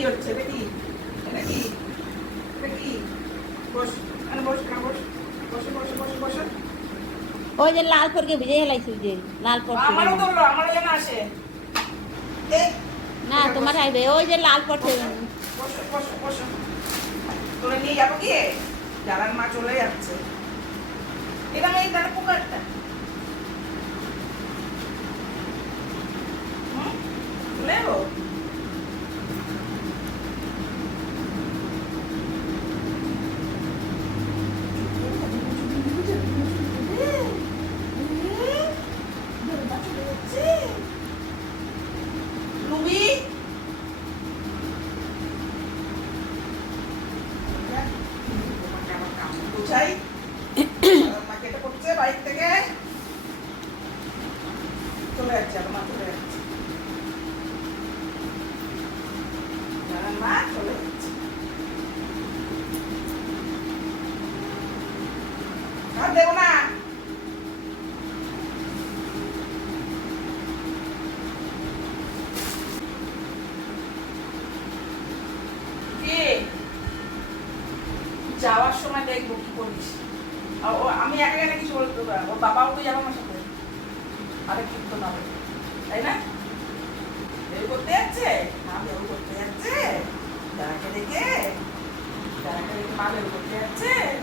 কি হচ্ছে এটা কি এটা কি এটা কি বস আরে বস না বস বসে বসে বসে বসে ওই যে লাল পরকে ভিজে হেলাইছি যে লাল পরকে আমারও ধরলো আমারও যেন আসে। না তোমার আইবে ওই যে লাল পরছে বসো বসো বসো। তোরে নিয়ে যাব কি? জালার মা চলে যাচ্ছে। এটা এই তাহলে পোকারটা। হুম? চলে যাব রুবি বুঝাই থেকে। চলে যাচ্ছে আমার চলে যাচ্ছে। মা, চলে যাচ্ছে। আর দেবো না কি যাওয়ার সময় দেখব কি করিস। ও- আমি একা একা কিছু বলতে পারব ওর বাবাও তো যাব আমার সাথে। আরে কিন্তু না হবে। তাই না? বের করতে যাচ্ছে? মা বের করতে যাচ্ছে। দেখে দাঁড়াকে দেখে মা বের করতে যাচ্ছে।